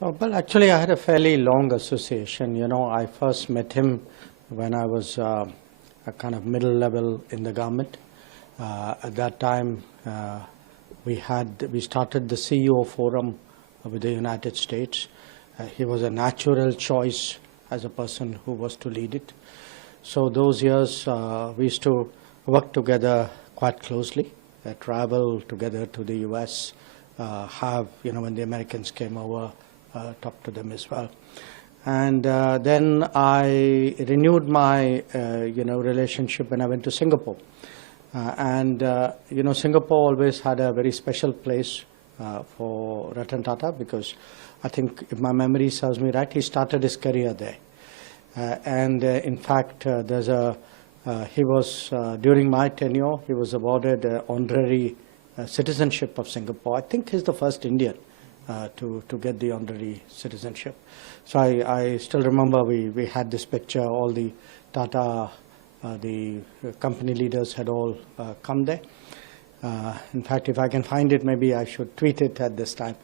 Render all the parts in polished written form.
Well, actually, I had a fairly long association. I first met him when I was a kind of middle level in the government. At that time, we started the CEO forum with the United States. He was a natural choice as a person who was to lead it. So those years, we used to work together quite closely, travel together to the US, when the Americans came over, talk to them as well. And then I renewed my, relationship when I went to Singapore. Singapore always had a very special place for Ratan Tata, because I think, if my memory serves me right, he started his career there. In fact, he was, during my tenure, he was awarded honorary citizenship of Singapore. I think he's the first Indian to get the honorary citizenship. So I still remember we had this picture, all the Tata, the company leaders had all come there. In fact, if I can find it, maybe I should tweet it at this time.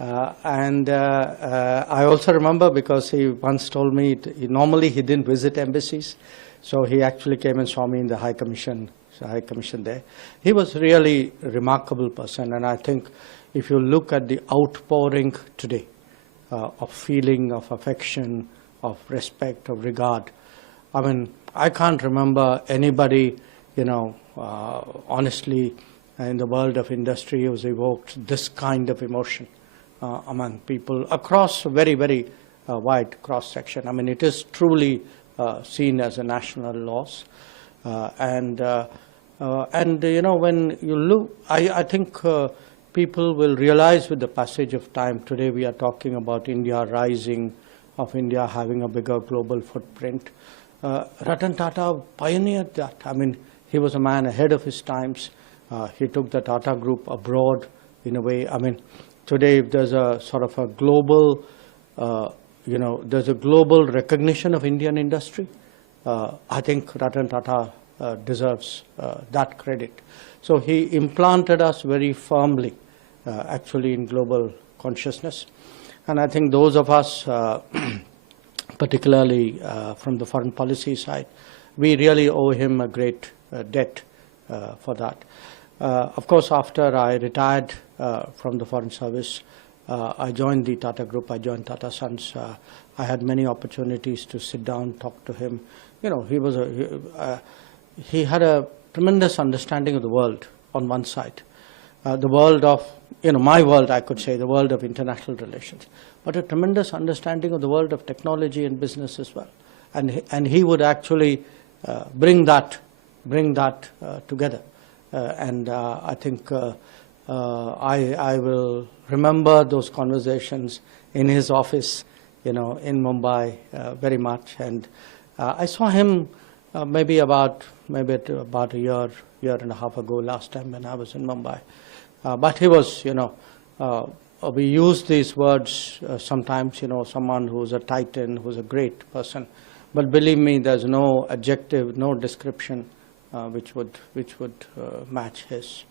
I also remember, because he once told me normally he didn't visit embassies, so he actually came and saw me in the High Commission there. He was really a remarkable person, and I think if you look at the outpouring today of feeling, of affection, of respect, of regard, I mean, I can't remember anybody, honestly, in the world of industry who's evoked this kind of emotion among people across a very, very wide cross-section. I mean, it is truly seen as a national loss. When you look, I think people will realize with the passage of time. Today we are talking about India rising, of India having a bigger global footprint. Ratan Tata pioneered that. I mean, he was a man ahead of his times. He took the Tata Group abroad in a way. I mean, today if there's a sort of a global, there's a global recognition of Indian industry. I think Ratan Tata deserves that credit. So he implanted us very firmly, actually, in global consciousness. And I think those of us, particularly from the foreign policy side, we really owe him a great debt for that. Of course, after I retired from the Foreign Service, I joined the Tata Group. I joined Tata Sons. I had many opportunities to sit down, talk to him. He had a tremendous understanding of the world on one side, the world of, my world, I could say, the world of international relations, but a tremendous understanding of the world of technology and business as well. And he would actually bring that together. I think I will remember those conversations in his office, in Mumbai very much. And I saw him maybe about a year and a half ago, last time when I was in Mumbai. But he was, we use these words sometimes, someone who's a titan, who's a great person. But believe me, there's no adjective, no description which would match his.